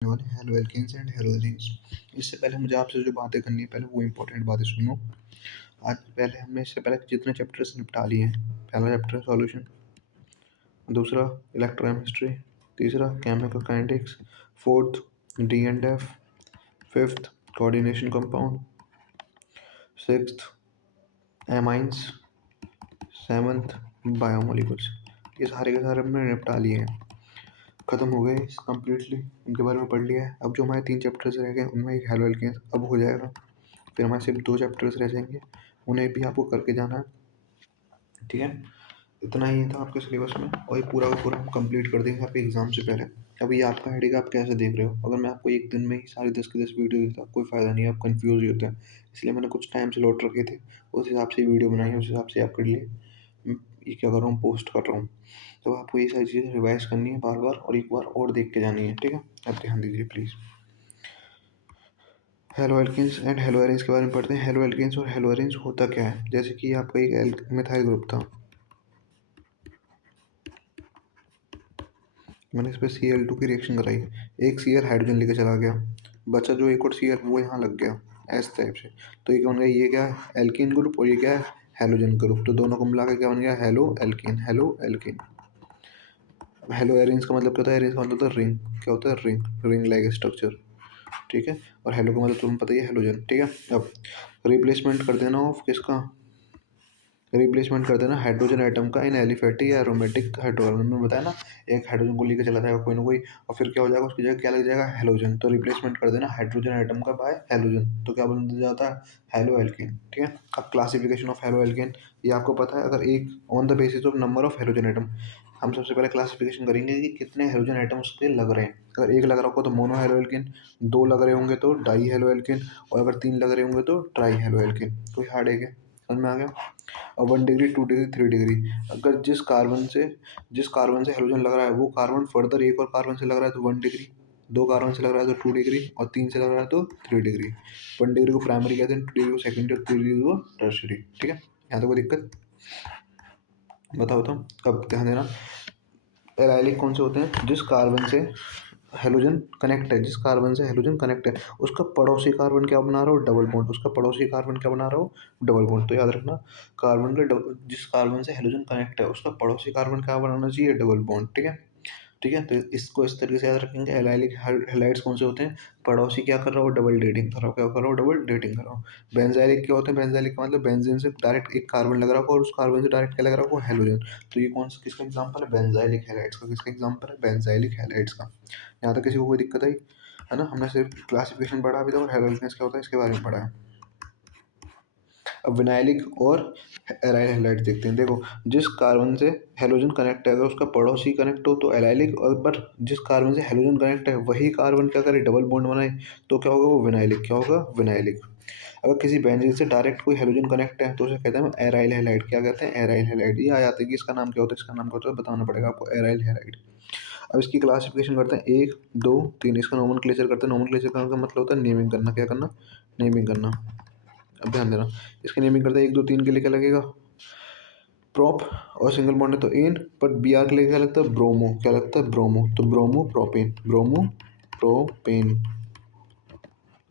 और haloalkanes and haloalkanes. इससे पहले मुझे आपसे जो बातें करनी है पहले वो इंपॉर्टेंट बातें सुनो। आज पहले हमने इससे पहले जितने चैप्टर्स निपटा लिए हैं। पहला चैप्टर सॉल्यूशन, दूसरा इलेक्ट्रोकेमिस्ट्री, तीसरा chemical kinetics, fourth D and F, fifth coordination compound, sixth amines, seventh biomolecules. ये सारे के सारे हमने निपटा लिए हैं, ख़त्म हो गए कम्प्लीटली। इनके बारे में पढ़ लिया है। अब जो हमारे 3 चैप्टर्स रह गए उनमें एक हेलो एल्केन्स अब हो जाएगा। फिर हमारे सिर्फ 2 चैप्टर्स रह जाएंगे, उन्हें भी आपको करके जाना है, ठीक है। इतना ही था आपके सिलेबस में और ये पूरा का पूरा हम कंप्लीट कर देंगे आपके एग्ज़ाम से पहले। अब ये आपका हेडेक, आप कैसे देख रहे हो। अगर मैं आपको एक दिन में ही सारी 10 की 10 वीडियो देता कोई फ़ायदा नहीं है, आप कन्फ्यूज़ ही होते हैं। इसलिए मैंने कुछ टाइम स्लॉट रखे थे, उस हिसाब से वीडियो बनाई है, उस हिसाब से आपके लिए ये क्या कर रहा हूँ, पोस्ट कर रहा हूँ। तो आपको ये सारी चीज़ें रिवाइज़ करनी है बार-बार और एक बार और देख के जानी है, ठीक है। आप ध्यान दीजिए please. Haloalkanes and haloarenes के बारे में पढ़ते हैं। हेलो एल्केन्स और हेलो एरेन्स होता क्या है। जैसे कि आपका एक मिथाइल ग्रुप था, मैंने इस पे Cl2 की रिएक्शन कराई, एक Cl हाइड्रोजन लेके चला गया, बचा जो एक और Cl वो यहाँ लग गया ऐसे टाइप से। तो ये क्या बन गया, ये क्या है एल्कीन ग्रुप और ये क्या है हेलोजन ग्रुप। तो दोनों को मिला के क्या बन गया hello alkene, hello alkene. Hello arenes का मतलब क्या होता है, एरेन्स का मतलब होता है रिंग। क्या होता है रिंग, रिंग लाइक स्ट्रक्चर, ठीक है। और हेलो का मतलब तुम्हें पता ही है हेलोजन, ठीक है। अब रिप्लेसमेंट कर देना ऑफ किसका, रिप्लेसमेंट कर देना हाइड्रोजन एटम का इन एलिफेटिक या एरोमेटिक हाइड्रोकार्बन में बताया ना। एक हाइड्रोजन को लेकर चला जाएगा कोई ना कोई और फिर क्या हो जाएगा उसकी जगह क्या लग जाएगा हेलोजन। तो रिप्लेसमेंट कर देना हाइड्रोजन एटम का बाय हेलोजन, तो क्या बन जाता है हेलो एल्केन, ठीक है। अब क्लासिफिकेशन ऑफ हेलो एल्केन ये आपको पता है। अगर एक on the basis of number of halogen atom, हम सबसे पहले क्लासिफिकेशन करेंगे कि कितने हेलोजन एटम उसके लग रहे हैं। अगर एक लग रहा होगा तो मोनो हेलो एल्केन, दो लग रहे होंगे तो डाई हेलो एल्केन और अगर 3 लग रहे होंगे तो ट्राई हेलो एल्केन। कोई हार्ड है क्या, समझ में आ गया। और 1 डिग्री 2 डिग्री 3 डिग्री, अगर जिस कार्बन से हेलोजन लग रहा है वो कार्बन फर्दर एक और कार्बन से लग रहा है तो 1 डिग्री, 2 कार्बन से लग रहा है तो 2 डिग्री और 3 से लग रहा है तो 3 डिग्री। 1 डिग्री को प्राइमरी कहते हैं, 2 डिग्री को सेकेंडरी और 3 डिग्री को टर्शरी, ठीक है। यहाँ तो कोई दिक्कत, बताओ तो। अब ध्यान देना, एराइलिक कौन से होते हैं, जिस कार्बन से हेलोजन कनेक्ट है, जिस कार्बन से हेलोजन कनेक्ट है उसका पड़ोसी कार्बन क्या बना रहा हो डबल बॉन्ड, उसका पड़ोसी कार्बन क्या बना रहा हो डबल बॉन्ड। तो याद रखना, जिस कार्बन से हेलोजन कनेक्ट है उसका पड़ोसी कार्बन क्या बनाना चाहिए डबल बॉन्ड, ठीक है। ठीक है, तो इसको इस तरीके से याद रखेंगे। एलाइलिक हैलाइड्स कौन से होते हैं, पड़ोसी क्या कर रहा हो डबल डेटिंग कर रहा हो, क्या कर रहा हो डबल डेटिंग कर रहा हो। बेंजाइलिक क्या होते हैं, बेंजाइलिक का मतलब बेंजीन से डायरेक्ट एक कार्बन लग रहा हो और उस कार्बन से डायरेक्ट क्या लग रहा हो हेलोजन। तो ये कौन सा किसका एग्जांपल है, बेंजाइलिक हैलाइड्स का। किसका एग्जांपल है, बेंजाइलिक हैलाइड्स का। यहाँ तक किसी को कोई दिक्कत आई है ना। हमने सिर्फ क्लासिफिकेशन पढ़ा अभी तक और हेलोजेनस क्या होता है इसके बारे में पढ़ा है। अब विनाइलिक और एराइल हैलाइड देखते हैं। देखो, जिस कार्बन से हेलोजन कनेक्ट है अगर उसका पड़ोसी कनेक्ट हो तो एराइलिक, और बट जिस कार्बन से हेलोजन कनेक्ट है वही कार्बन क्या करे डबल बॉन्ड बनाए तो क्या होगा वो विनाइलिक। क्या होगा विनाइलिक। अगर किसी बेंजीन से डायरेक्ट कोई हेलोजन कनेक्ट है तो उसे कहते हैं एराइल हैलाइड। क्या कहते हैं, एराइल हैलाइड। ये आ जाता है कि इसका नाम क्या होता है, इसका नाम क्या होता है बताना पड़ेगा आपको, एराइल हैलाइड। अब इसकी क्लासिफिकेशन करते हैं 1 2 3, इसका नोमेनक्लेचर करते हैं। नोमेनक्लेचर का मतलब होता है नेमिंग करना। क्या करना, नेमिंग करना। अब ध्यान देना, इसकी नेमिंग करते हैं 1 2 3 के लिए क्या लगेगा प्रोप, और सिंगल बॉन्ड है तो इन, बट बी आर के लिए क्या लगता है ब्रोमो। क्या लगता है ब्रोमो, तो ब्रोमो प्रोपेन, ब्रोमो प्रोपेन।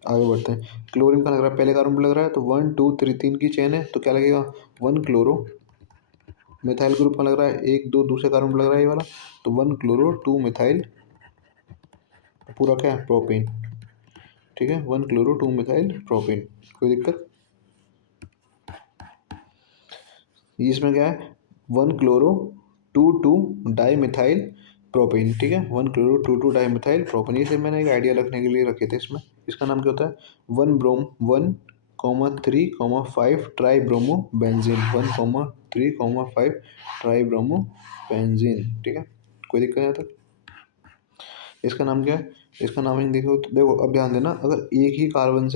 आगे बढ़ते हैं, क्लोरीन का लग रहा है पहले कार्बन पे लग रहा है तो 1 2 3 3 की चेन है तो क्या लगेगा 1 क्लोरो। मिथाइल ग्रुप का लग रहा है 1 2 दूसरे कार्बन पे लग रहा है ये वाला तो 1 क्लोरो 2 मिथाइल, पूरा क्या है प्रोपेन, ठीक है। 1 क्लोरो 2 मिथाइल प्रोपेन। कोई दिक्कत, इसमें क्या है 1 क्लोरो 2 2 डाई मिथाइल प्रोपेन, ठीक है। 1 क्लोरो 2 2 डाई मिथाइल प्रोपेन। ये सिर्फ मैंने एक आइडिया रखने के लिए रखे थे इसमें। इसका नाम क्या होता है 1 ब्रोम 1 3 5 try bromo benzene, 1 3 5 try bromo benzene, ठीक है। कोई दिक्कत नहीं आता। इसका नाम क्या है, इसका नाम ही देखो तो देखो अब ध्यान देना, अगर एक ही कार्बन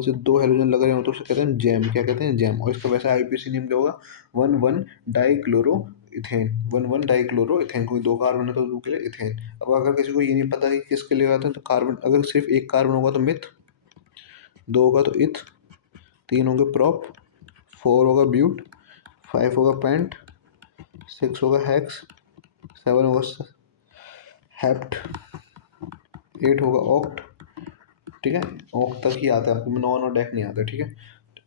से 2 हेलोजन लग रहे हो तो उसे कहते हैं जैम। क्या कहते हैं जैम। और इसका वैसे आईपीसी नेम क्या होगा 1 1 डाइक्लोरो इथेन, 1 1 डाइक्लोरो इथेन। कोई 2 कार्बन है तो 2 के लिए इथेन। अब अगर किसी को ये नहीं पता कि किसके लिए आते हैं तो कार्बन, अगर सिर्फ एक कार्बन होगा तो मिथ, 2 होगा तो इथ, 3 होंगे प्रॉप, 4 होगा ब्यूट, 5 होगा पेंट, 6 होगा हेक्स, 7 होगा हेप्ट, 8 होगा ऑक्ट, ठीक है। ऑक्ट तक ही आता है आपको, नॉन और डेक नहीं आता, ठीक है।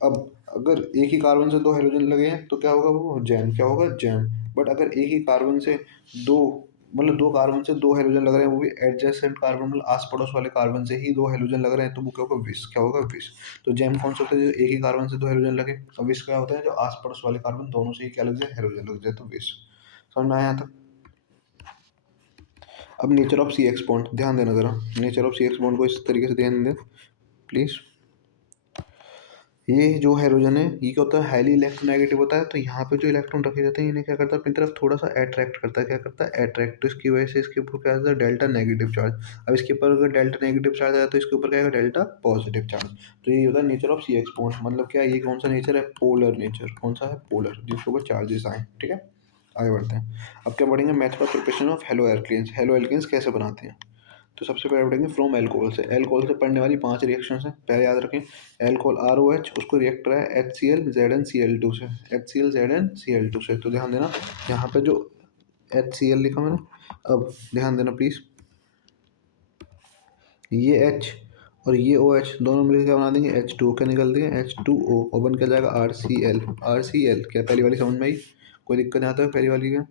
अब अगर एक ही कार्बन से दो हाइड्रोजन लगे हैं तो क्या होगा, वो जैम, क्या होगा, जैम। बट अगर एक ही कार्बन से दो, मतलब दो कार्बन से दो हाइड्रोजन लग रहे हैं, वो भी एडजेसेंट कार्बन, मतलब आस पड़ोस वाले कार्बन से ही दो हाइड्रोजन लग रहे हैं, तो वो क्या होगा, विष, क्या होगा, विष। तो जैम कौन सा होता है, जो एक ही कार्बन से दो हाइड्रोजन लगे। और विष क्या होता है, जो आस पड़ोस वाले कार्बन दोनों से ही क्या लग जाए, हाइड्रोजन लग जाए, तो विष। समझ में आया यहाँ तक। अब nature of C X bond ध्यान देना जरा, nature of C X bond को इस तरीके से ध्यान दें प्लीज। ये जो हाइड्रोजन है ये क्या होता है, हाईली इलेक्ट्रोनेगेटिव होता है। तो यहाँ पे जो इलेक्ट्रॉन रखे जाते हैं इन्हें क्या करता है, अपनी तरफ थोड़ा सा अट्रैक्ट करता है, क्या करता है, अट्रैक्ट। तो इसकी वजह से इसके ऊपर क्या आता है, डेल्टा नेगेटिव चार्ज। अब इसके ऊपर अगर डेल्टा नेगेटिव चार्ज आया तो इसके ऊपर क्या है, डेल्टा पॉजिटिव चार्ज। तो ये होता है nature of C X bond. मतलब क्या, ये कौन सा नेचर है, पोलर नेचर। कौन सा है, पोलर, जिसके ऊपर चार्जेस आए, ठीक है। आगे बढ़ते हैं। अब क्या पढ़ेंगे, method of preparation of haloalkanes. Haloalkanes कैसे बनाते हैं। तो सबसे पहले पढ़ेंगे फ्रॉम एल्कोहल से। एल्कोहल से पढ़ने वाली 5 रिएक्शन है, पहले याद रखें। एल्कोहल ROH, उसको रिएक्ट करा है HCl से, HCl से। तो ध्यान देना यहाँ पे जो HCl लिखा मैंने। अब ध्यान देना प्लीज, ये H और ये OH दोनों मिलकर क्या बना देंगे, H2O। क्या निकल देंगे, H2O, और बन क्या जाएगा, RCl। क्या पहली वाली समझ में आई, कोई दिक्कत नहीं आता है पहली वाली का,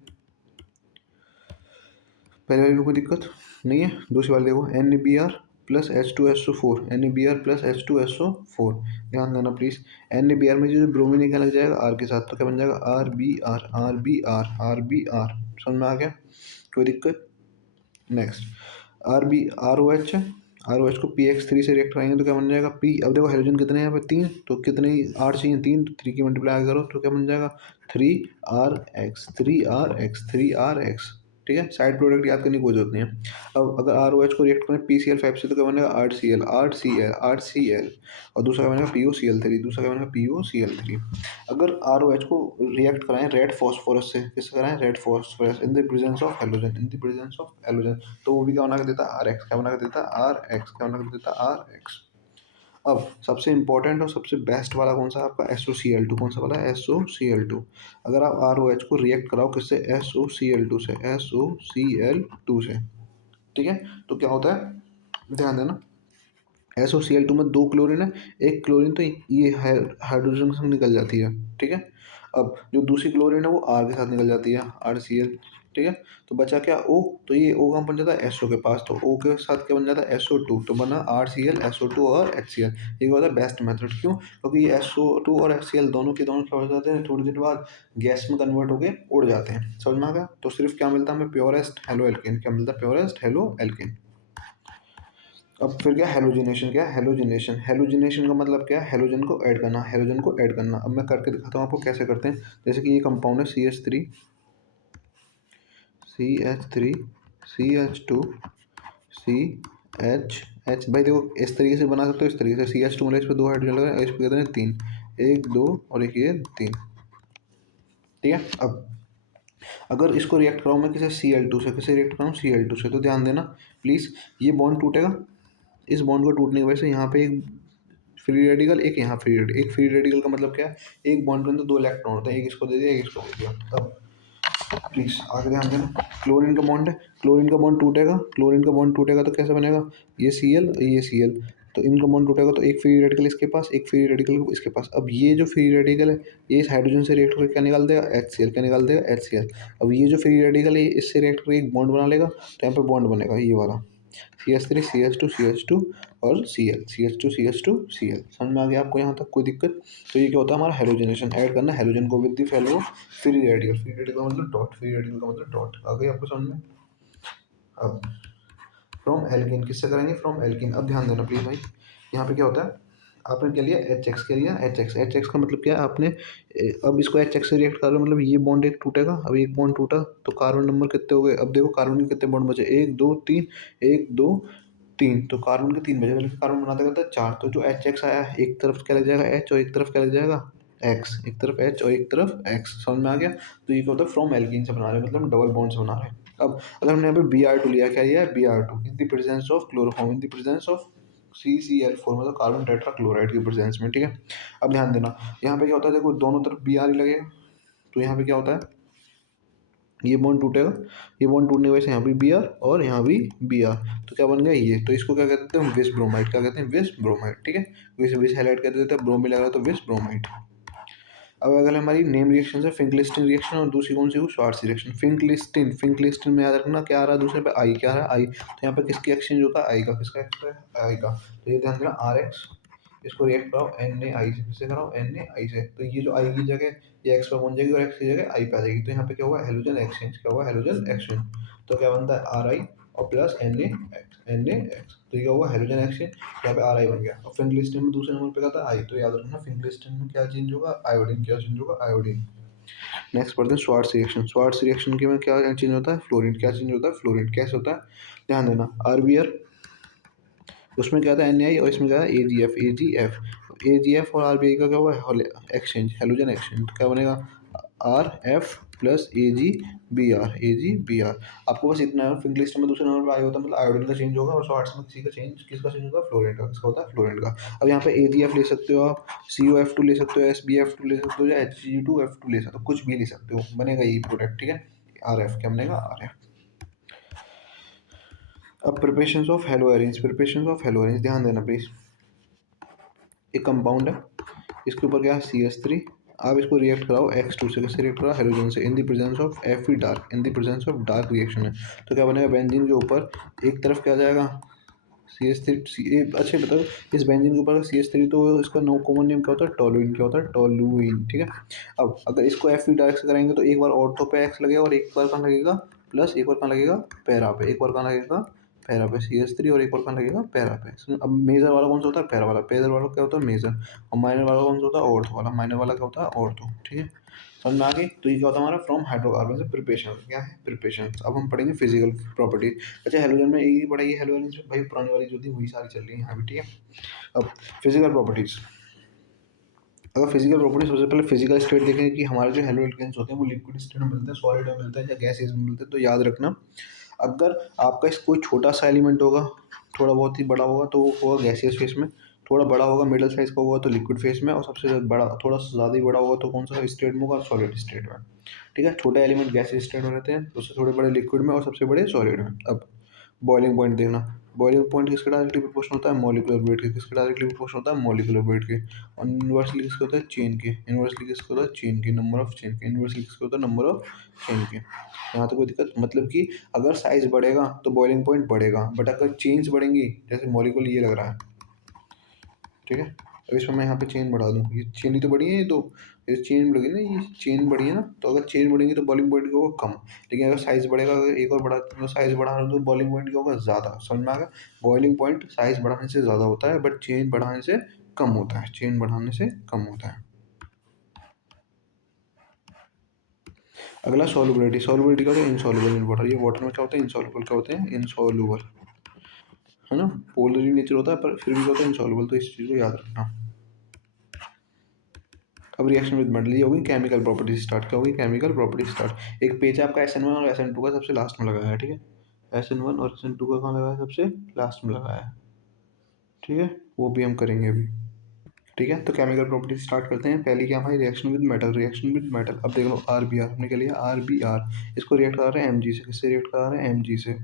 पहले वाले में कोई दिक्कत नहीं है। दूसरी वाली देखो, NaBr plus H2SO4, NaBr plus H2SO4। ध्यान देना प्लीज, NaBr में जो ब्रोमीन क्या लग जाएगा R के साथ, तो क्या बन जाएगा, RBr। समझ में आ गया, कोई दिक्कत। नेक्स्ट, ROH है, ROH को PX3 से रिएक्ट कराएंगे तो क्या बन जाएगा, P। अब देखो हाइड्रोजन कितने हैं यहाँ पे, 3, तो कितने ही R चाहिए, 3, तो 3 की मल्टीप्लाई करो तो क्या बन जाएगा, 3RX। ठीक है, साइड प्रोडक्ट याद करने की कोई जरूरत नहीं है। अब अगर ROH को रिएक्ट करें PCl5 से तो क्या बनेगा, RCl। और दूसरा क्या बनेगा, POCl3। अगर ROH को रिएक्ट कराएं रेड फॉस्फोरस से, किससे कराएं, red phosphorus, in the presence of halogen, तो वो भी क्या बना के देता है, RX। क्या बना के देता है, RX। अब सबसे इंपॉर्टेंट और सबसे बेस्ट वाला कौन सा है आपका, SOCl2। कौन सा वाला है, SOCl2। अगर आप ROH को रिएक्ट कराओ किससे, SOCl2 से, ठीक है। तो क्या होता है, ध्यान देना, SOCl2 में 2 क्लोरीन है, एक क्लोरीन तो ये हाइड्रोजन से निकल जाती है, ठीक है। अब जो दूसरी क्लोरीन है वो R के साथ निकल जाती है, RCl, ठीक है। तो बचा क्या, O। तो ये O कहाँ बन जाता है, SO के पास, तो O के साथ क्या बन जाता है, SO2। तो बना RCl, SO2 और HCl। ये होता है बेस्ट मेथड, क्यों, क्योंकि ये SO2 और HCl दोनों के दोनों क्या हो जाते हैं, थोड़ी देर बाद गैस में कन्वर्ट होकर उड़ जाते हैं। समझ में आ गया। तो सिर्फ क्या मिलता है हमें, प्योरेस्ट हेलो एल्केन। क्या मिलता है, प्योरेस्ट हेलो एल्केन। अब फिर क्या, हेलोजिनेशन। क्या हेलोजिनेशन का मतलब क्या है, हेलोजन को ऐड करना, अब मैं करके दिखाता हूँ आपको कैसे करते हैं। जैसे कि ये कंपाउंड है CH3 CH2 CH। भाई देखो इस तरीके से बना सकते हो, इस तरीके से CH2 मतलब इस पर 2 हाइड्रोजन लग रहे हैं, इस पर कितने, 3, 1 2 और एक ये 3, ठीक है। अब अगर इसको रिएक्ट कराऊँ मैं किसे, Cl2 से, किसे रिएक्ट कराऊँ, Cl2 से, तो ध्यान देना प्लीज़, ये बॉन्ड टूटेगा। इस बॉन्ड को टूटने की वजह से यहाँ पे एक फ्री रेडिकल, एक यहाँ फ्री रेडिकल। एक फ्री रेडिकल का मतलब क्या है, एक बॉन्ड के अंदर 2 इलेक्ट्रॉन होते हैं, एक इसको दे दिया, एक इसको दे दिया। तब प्लीज आगे ध्यान देना, क्लोरीन का बॉन्ड है, क्लोरीन का बॉन्ड टूटेगा तो कैसे बनेगा, ये Cl। तो इनका बॉन्ड टूटेगा तो एक फ्री रेडिकल इसके पास, एक फ्री रेडिकल इसके पास। अब ये जो फ्री रेडिकल है ये इस हाइड्रोजन से रिएक्ट करके क्या निकाल देगा, HCl। क्या निकाल देगा, HCl। अब ये जो फ्री रेडिकल है इससे रिएक्ट करके एक बॉन्ड बना लेगा, तो यहाँ पे बॉन्ड बनेगा ये वाला, CH3 CH2 और CL। समझ में आ गया आपको यहाँ तक, कोई दिक्कत। तो ये क्या होता है, हमारा हेलोजनेशन। ऐड करना हेलोजन को with the fellow free radical. का मतलब डॉट, फ्री रेडिकल का मतलब डॉट। आ गई आपको समझ में। अब फ्रॉम एल्किन किससे करेंगे, फ्रॉम एल्किन। अब ध्यान देना प्लीज भाई, यहाँ पे क्या होता है, आपने क्या लिया, HX। क्या लिया, HX का मतलब क्या है, आपने अब इसको HX से रिएक्ट कर रहे हो, मतलब ये बॉन्ड एक टूटेगा। अब एक बॉन्ड टूटा तो कार्बन नंबर कितने हो गए, अब देखो कार्बन के कितने बॉन्ड बचे, 1 2 3, 1 2 3। तो कार्बन के 3 बचे, बल्कि कार्बन बनाते करता है 4। तो जो HX आया, एक तरफ क्या लग जाएगा H और एक तरफ क्या लग जाएगा X, एक तरफ H और एक तरफ X। समझ में आ गया। तो ये क्या होता है, फ्रॉम एल्किन से बना रहे हैं, मतलब डबल बॉन्ड से बना रहे हैं। अब अगर हमने यहाँ पे Br2 लिया, क्या लिया है, Br2 in the presence of chloroform, in the presence of CCl4, मतलब कार्बन टेट्रा क्लोराइड की प्रेजेंस में, ठीक है। अब ध्यान देना यहाँ पे क्या होता है, देखो दोनों तरफ Br ही लगेगा, तो यहाँ पे क्या होता है, ये बॉन्ड टूटेगा, ये बॉन्ड टूटने की वजह से यहाँ भी बी आर और यहाँ भी बी आर, तो क्या बन गया ये, तो इसको क्या कहते हैं विस ब्रोमाइड, क्या कहते हैं विस ब्रोमाइड, ठीक है, तो इसे विस हाईलाइट कर देते हैं, ब्रोमी लग रहा है तो विस ब्रोमाइड। अब अगर हमारी नेम रिएक्शन है फिंकलिस्टन रिएक्शन और दूसरी कौन सी हो श्वार्ट्ज रिएक्शन। फिंकलिस्टन, फिंकलिस्टन में याद रखना क्या आ रहा है दूसरे पे आई, क्या आ रहा है आई, तो यहाँ पे किसकी एक्सचेंज होता है आई का, किसका एक्सचेंज आई का, तो ये ध्यान देना आर एक्स, इसको रिएक्ट कराओ एन ए आई से, किससे कराओ एन ए आई से, तो ये जो आई की जगह ये एक्स पर बन जाएगी और एक्स की जगह आई पे आ जाएगी, तो यहाँ पे क्या हुआ हेलोजन एक्सचेंज, क्या हुआ हेलोजन एक्सचेंज, तो क्या बनता है आर आई और plus N A X, N A X, तो ये क्या हुआ हेलोजन एक्सचेंज, यहाँ पे आर आई बन गया। और फिंकलिस्टन में दूसरे नंबर पे क्या था आई, तो याद रखना फिंकलिस्टन में क्या चेंज होगा आयोडीन, क्या चेंज होगा आयोडीन। नेक्स्ट पढ़ते हैं श्वार्ट्ज रिएक्शन। श्वार्ट्ज रिएक्शन के में क्या चेंज होता है फ्लोरीन, क्या चेंज होता है फ्लोरीन, कैसे होता है ध्यान देना, आर बी आर उसमें क्या था एन आई और इसमें क्या है A G F, A G F, A G F और आर बी आई का क्या हुआ एक्सचेंज हेलोजन एक्सचेंज, तो क्या बनेगा R F plus A G B R, A G B R. आपको बस इतना है फिंकलिस्ट में दूसरे नंबर पर आई होता है मतलब आयोडीन का चेंज होगा, और श्वार्ट्ज में किसी का चेंज, किसका चेंज होगा फ्लोरीन का, किसका होता है फ्लोरीन का। अब यहाँ पे ए जी एफ ले सकते हो आप, सी ओ एफ टू ले सकते हो, एस बी एफ टू ले सकते हो, या H G two F two ले सकते हो, कुछ भी ले सकते हो, बनेगा यही प्रोडक्ट, ठीक है आर एफ, क्या बनेगा आर एफ। अब preparation of haloarenes, preparation of haloarenes ध्यान देना प्लीज, एक कंपाउंड है, इसके ऊपर क्या है सी एस थ्री, आप इसको रिएक्ट कराओ एक्स टू से, किससे रिएक्ट कराओ हेलोजन से, in the presence of F E dark, in the presence of dark reaction है, तो क्या बनेगा बेंजीन के ऊपर एक तरफ क्या जाएगा सी एस थ्री, अच्छे बताओ इस बेंजीन के ऊपर सी एस थ्री, तो इसका नो कॉमन नेम क्या होता है टोलुइन, क्या होता है टोलुइन, ठीक है। अब अगर इसको एफ ई डार्क से कराएंगे तो एक बार ऑर्थो पे एक्स लगेगा और एक बार कहाँ लगेगा प्लस, एक बार कहाँ लगेगा पैरा पे, एक बार कहाँ लगेगा पैरा पे सी एस थ्री और एक बार कहाँ लगेगा पैरा पे। अब मेजर वाला कौन सा होता है पैरा वाला, पेजर वाला क्या होता है मेजर, और माइनर वाला कौन सा होता है ऑर्थो वाला, माइनर वाला क्या होता है ऑर्थो, ठीक है समझ में आ गई। तो ये क्या होता है हमारा फ्रॉम हाइड्रोकार्बन से प्रिपरेशन, क्या है प्रिपरेशन। अब हम पढ़ेंगे फिजिकल प्रॉपर्टी। अच्छा हेलोजन में एक ही पढ़ाई है, हेलोजन में भाई पुरानी वाली जो थी वही सारी चल रही है यहाँ भी, ठीक है। अब फिजिकल प्रॉपर्टीज, अगर फिजिकल प्रॉपर्टी सबसे पहले फिजिकल स्टेट देखें कि हमारे जो हेलो एल्केन्स होते हैं वो लिक्विड स्टेट में मिलते हैं, सॉलिड में मिलते हैं या गैसेज में मिलते हैं, तो याद रखना अगर आपका इस कोई छोटा सा एलिमेंट होगा, थोड़ा बहुत ही बड़ा होगा तो वो होगा गैसियस फेस में, थोड़ा बड़ा होगा मिडिल साइज का होगा तो लिक्विड फेस में, और सबसे बड़ा थोड़ा सा ज़्यादा ही बड़ा होगा तो कौन सा स्टेट में होगा सॉलिड स्टेट में, ठीक है। छोटे एलिमेंट गैसियस स्टेट में रहते हैं, उससे थोड़े बड़े लिक्विड में और सबसे बड़े सॉलिड में। अब बॉइलिंग पॉइंट देखना, बॉइलिंग पॉइंट किसके डायरेक्टली प्रोपोर्शनल होता है मॉलिक्यूलर वेट के, किसके डायरेक्टली प्रोपोर्शनल होता है मॉलिक्यूलर वेट के, और इनवर्सली किसके होता है चेन के, इनवर्सली किसके होता है चेन के, नंबर ऑफ चेन के, इनवर्सली किसके होता है नंबर ऑफ चेन के। यहाँ तो कोई दिक्कत मतलब कि अगर साइज बढ़ेगा तो बॉइलिंग पॉइंट बढ़ेगा, बट अगर चेन्स बढ़ेंगी जैसे मॉलिक्यूल ये लग रहा है, ठीक है। अब इसमें मैं यहाँ पे चेन बढ़ा दूँ, ये चेन ही तो बढ़ी है, ये तो ये चेन बढ़ी ना, ये चेन बढ़ी है ना, तो अगर चेन बढ़ेंगी तो बॉइलिंग पॉइंट क्या होगा कम, लेकिन अगर साइज बढ़ेगा, अगर एक और बढ़ा तो साइज बढ़ा रहा हूँ तो बॉइलिंग पॉइंट क्या होगा ज़्यादा, समझ में आ गया। बॉइलिंग पॉइंट साइज बढ़ाने से ज़्यादा होता है बट चेन बढ़ाने से कम होता है, चेन बढ़ाने से कम होता है। अगला सॉल्युबिलिटी, सॉल्युबिलिटी क्या होता है इनसॉल्युबल इन वाटर, ये वाटर में क्या होता है इनसॉल्युबल, क्या होते हैं इनसॉल्युबल, है ना, पोलर इन नेचर होता है पर फिर भी क्या होता है इनसॉल्युबल, तो इस चीज़ को याद रखना। अब रिएक्शन विद मेटल, ये होगी केमिकल प्रॉपर्टीज स्टार्ट, क्या होगी केमिकल प्रॉपर्टीज स्टार्ट। एक पेज आपका एस एन वन और एस एन टू का सबसे लास्ट में लगाया है, ठीक है, एस एन वन और एस एन टू का कहाँ लगाया है सबसे लास्ट में लगाया है, ठीक है, वो भी हम करेंगे अभी, ठीक है। तो केमिकल प्रॉपर्टीज स्टार्ट करते हैं, पहली क्या हमारी reaction with metal, reaction with metal. अब देख लो आर बी आर हमने क्या लिया आर बी आर, इसको रिएक्ट करा रहे हैं एम जी से, किससे रिएक्ट करा रहे हैं एम जी से,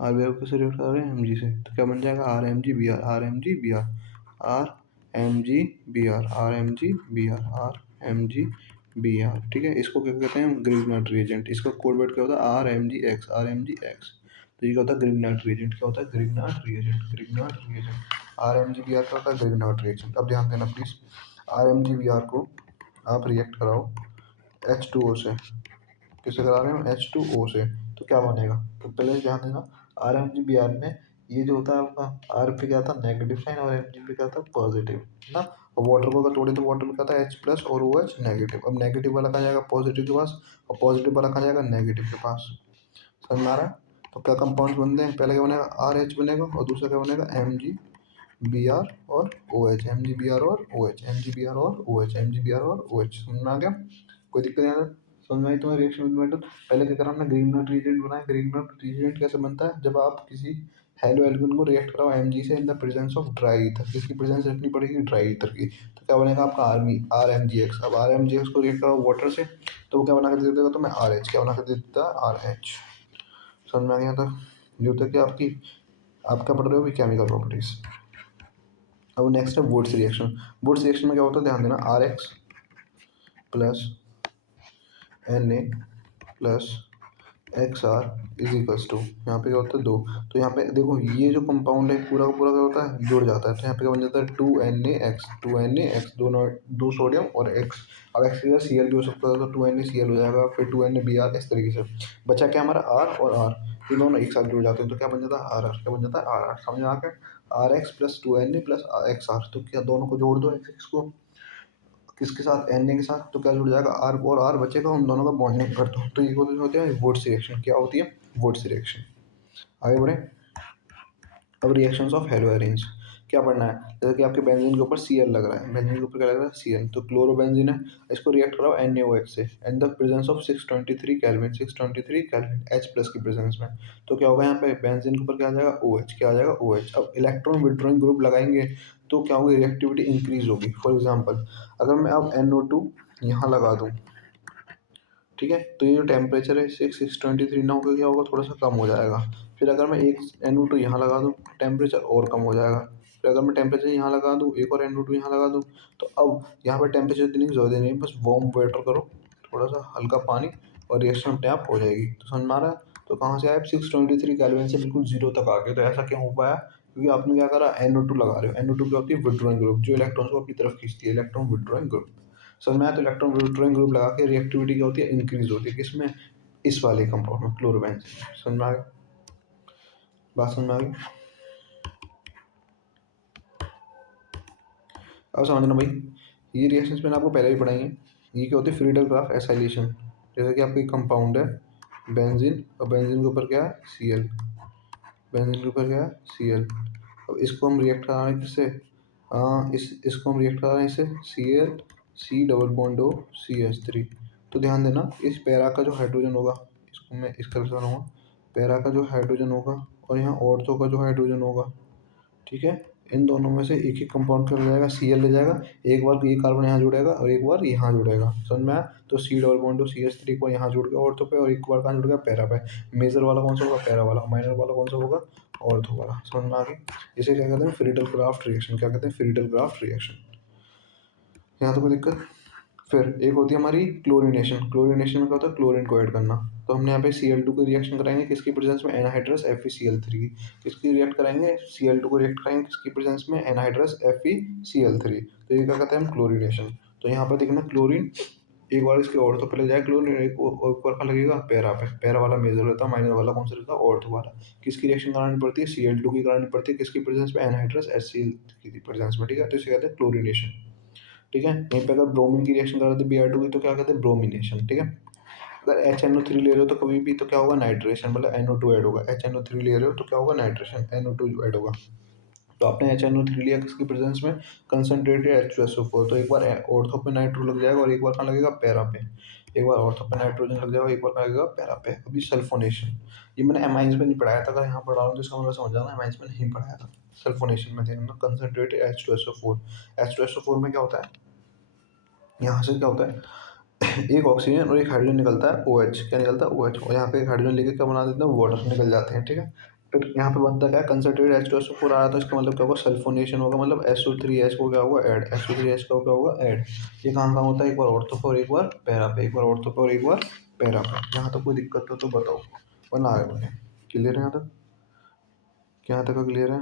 आर बी आर को किससे रिएक्ट करा रहे हैं एम जी से, तो क्या बन जाएगा R M G B R, R M G B R, R M G B R, R M G B R, R M G B R, ठीक है। इसको क्या कहते हैं ग्रिग्नार्ड रिएजेंट, इसका कोड वर्ड क्या होता है R M G X, R M G X, तो ये क्या होता है ग्रिग्नार्ड रिएजेंट, क्या होता है Grignard reagent, Grignard reagent, R M G B R का होता है ग्रिग्नार्ड रिएजेंट। अब ध्यान देना please, R M G B R को आप रिएक्ट कराओ एच टू ओ से, किससे करा रहे हो एच टू ओ से, तो क्या बनेगा, तो पहले ध्यान देना R M G B R में ये जो होता है आपका आर पे क्या था नेगेटिव साइन और एम जी पे क्या था पॉजिटिव ना, और वाटर को अगर तोड़े तो वाटर में क्या था एच प्लस और ओ एच नेगेटिव, अब नेगेटिव वाला कहाँ जाएगा पॉजिटिव के पास और पॉजिटिव वाला कहाँ जाएगा नेगेटिव के पास, समझ में आ रहा है। तो क्या कंपाउंड बनते हैं, पहले क्या बनेगा आर एच बनेगा और दूसरा क्या बनेगा एम जी बी आर और O H, M G B R और O H, M G B R और O H, M G B R और ओ एच, समझ में आ गया, कोई दिक्कत नहीं आ रहा। समझ में आई तुम्हें रिएक्शन विद मेटल? पहले क्या करा हमने, ग्रीनबर्ग रिएजेंट बनाया। ग्रीनबर्ग रिएजेंट कैसे बनता है, जब आप किसी हेलो एल्केन को रिएक्ट कराओ Mg से in the presence of dry ether. किसकी प्रेजेंस रखनी पड़ेगी, ड्राई ईथर की। तो क्या बनेगा आपका RMgx। अब RMgx को रिएक्ट कराओ वाटर से, तो वो क्या बना के दे देगा तुम्हें RH। क्या बना के दे देता है, RH। समझ में आ गया था? ये होता है कि आप क्या पढ़ रहे हो अभी, केमिकल प्रॉपर्टीज। अब नेक्स्ट है वुड्स रिएक्शन। वुड्स रिएक्शन में क्या होता है, ध्यान देना, RX plus Na plus XR is equals to, यहाँ पे क्या होता है 2। तो यहाँ पे देखो ये जो कंपाउंड है पूरा का पूरा क्या होता है, जुड़ जाता है। तो यहाँ पे क्या बन जाता है 2NaX, 2NaX, दो सोडियम और X। अब X की जगह Cl भी हो सकता है, तो 2NaCl हो जाएगा, फिर 2NaBr, इस तरीके से। बचा क्या हमारा R और R, ये दोनों एक साथ जुड़ जाते हैं, तो क्या बन जाता है RR। क्या बन जाता है RR, समझ में आ गया? RX plus 2Na plus XR, तो क्या दोनों को जोड़ दो, X को किसके साथ, Na के साथ, तो क्या जुड़ जाएगा R और R बचेगा, उन दोनों का बॉन्डिंग कर दो। तो ये होते हैं वुड्स रिएक्शन। क्या होती है, वुड्स रिएक्शन। आगे बढ़े। अब रिएक्शंस ऑफ हेलो एरेंज क्या पढ़ना है, जैसे कि आपके बेंजीन के ऊपर Cl लग रहा है, बेंजीन के ऊपर क्या लग रहा है, Cl, तो क्लोरोबेंजीन है, इसको रिएक्ट कराओ NaOH से and the presence of 623 kelvin, 623 kelvin H plus की प्रेजेंस में। तो क्या होगा, यहाँ पे बेंजीन के ऊपर क्या आ जाएगा, OH। क्या आ जाएगा, OH। अब इलेक्ट्रॉन विड्रॉइंग ग्रुप लगाएंगे तो क्या होगी, रिएक्टिविटी इंक्रीज होगी। फॉर एग्जाम्पल अगर मैं अब NO2 यहाँ लगा दूँ, ठीक है, तो ये जो टेम्परेचर है 623 ना होकर क्या होगा, थोड़ा सा कम हो जाएगा। फिर अगर मैं एक NO2 यहाँ लगा दूँ, टेम्परेचर और कम हो जाएगा। फिर अगर मैं टेम्परेचर यहाँ लगा दूँ, एक और NO2 यहाँ लगा दूँ, तो अब यहाँ पर टेम्परेचर देने की जरूरत नहीं, बस वार्म वाटर करो, थोड़ा सा हल्का पानी, और रिएक्शन अपने आप हो जाएगी। तो समझ में आ रहा है? तो कहाँ से आए, 623 केल्विन से बिल्कुल जीरो तक आ गए। तो ऐसा क्यों हो पाया, क्योंकि आपने क्या करा, NO2 लगा रहे हो। NO2 क्या होती है, विड्रॉइंग ग्रुप, जो इलेक्ट्रॉन्स को अपनी तरफ खींचती है, इलेक्ट्रॉन विड्रॉइंग ग्रुप। समझ में आया? तो इलेक्ट्रॉन विड्रॉइंग ग्रुप लगा के रिएक्टिविटी क्या होती है, इंक्रीज होती है। किसमें, इस वाले कंपाउंड में, क्लोरोबेंजीन। समझ में आ गया, बात समझ में आ गई? अब समझना भाई, ये रिएक्शंस मैंने आपको पहले भी पढ़ाई हैं। ये क्या होती है, फ्रीडल ग्राफ एसाइलेशन। जैसे कि आपका एक कंपाउंड है बेंजीन, और बेंजीन के ऊपर क्या है, Cl, बेंजीन के ऊपर क्या है, Cl। अब इसको हम रिएक्ट करा रहे हैं किससे, इसको हम रिएक्ट करा रहे हैं इससे, Cl C double bond O CH3। तो ध्यान देना, इस पैरा का जो हाइड्रोजन होगा, इसको मैं इस तरह से बनाऊंगा, पैरा का जो हाइड्रोजन होगा और यहाँ ऑर्थो का जो हाइड्रोजन होगा, ठीक है, इन दोनों में से एक एक कंपाउंड कर जाएगा, Cl ले जाएगा, एक बार ये कार्बन यहाँ जुड़ेगा और एक बार यहाँ जुड़ेगा। समझ में आया? तो C double bond O CH3 एक बार यहाँ जुड़ गया ऑर्थो पे, और एक बार कहाँ जुड़ गया, पैरा पे। मेजर वाला कौन सा होगा, पैरा वाला, माइनर वाला कौन सा होगा, ऑर्थो वाला। समझ में आ गई? इसे क्या कहते हैं, फ्रीडल क्राफ्ट रिएक्शन। क्या कहते हैं, फ्रीडल क्राफ्ट रिएक्शन। यहाँ तो कोई दिक्कत? फिर एक होती है हमारी क्लोरीनेशन। क्लोरीनेशन में क्या होता है, क्लोरीन को ऐड करना। तो हमने यहाँ पे Cl2 को रिएक्शन कराएंगे किसकी प्रेजेंस में, एनहाइड्रस FeCl3 की। किसकी रिएक्ट कराएंगे, Cl2 को रिएक्ट कराएंगे किसकी प्रेजेंस में, एनहाइड्रस FeCl3। तो ये क्या कहते हैं हम, क्लोरीनेशन। तो यहाँ पर देखना, क्लोरीन एक बार इसके ऑर्थो पे ले जाए क्लोरीन, एक ऊपर का लगेगा पैरा पे। पैरा वाला मेजर रहता है, माइनर वाला कौन सा रहता है, ऑर्थो वाला। किसकी रिएक्शन करानी पड़ती है, Cl2 की करानी पड़ती है किसकी प्रेजेंस में, एनहाइड्रस HCl की प्रेजेंस में। ठीक है, तो इसे कहते हैं क्लोरीनेशन। ठीक है, यहीं पे अगर ब्रोमीन की रिएक्शन कर रहे थे Br2 की, तो क्या कहते हैं, ब्रोमिनेशन। ठीक है, अगर HNO3 ले रहे हो तो कभी भी तो क्या होगा, नाइट्रेशन, मतलब NO2 ऐड होगा। HNO3 ले रहे हो तो क्या होगा, नाइट्रेशन, NO2 ऐड होगा। तो आपने HNO3 लिया किसकी प्रेजेंस में, कंसनट्रेटेड H2SO4। तो एक बार ऑर्थो पे नाइट्रो लग जाएगा और एक बार कहाँ लगेगा, पैरा पे। एक बार ऑर्थो पे नाइट्रोजन लग जाएगा, एक बार कहाँ लगेगा, पैरा पे। अभी सल्फोनेशन, ये मैंने एमाइंस में नहीं पढ़ाया था, अगर यहाँ पढ़ा रहा हूँ तो इसका मतलब समझ जाना, एमाइंस में नहीं पढ़ाया था। सल्फोनेशन में देखना, कंसनट्रेटेड H2SO4। H2SO4 में क्या होता है, यहाँ से क्या होता है, एक ऑक्सीजन और एक हाइड्रोजन निकलता है, OH। क्या निकलता है, OH। और यहाँ पे एक हाइड्रोजन लेके क्या बना देते हैं, वाटर निकल जाते हैं। ठीक है, फिर यहाँ पे बनता क्या है, कंसनट्रेटेड H2SO4 आ रहा था, इसका मतलब क्या होगा, सल्फोनेशन होगा, मतलब SO3H को क्या होगा, ऐड, SO3H का क्या होगा, ऐड। ये कहाँ कहाँ होता है, एक बार ऑर्थो पे और एक बार पैरा पे, एक बार ऑर्थो पे और एक बार पैरा पे। यहाँ तक कोई दिक्कत हो तो बताओ, वरना आगे बढ़े। क्लियर है यहाँ तक? क्या यहाँ तक क्लियर है?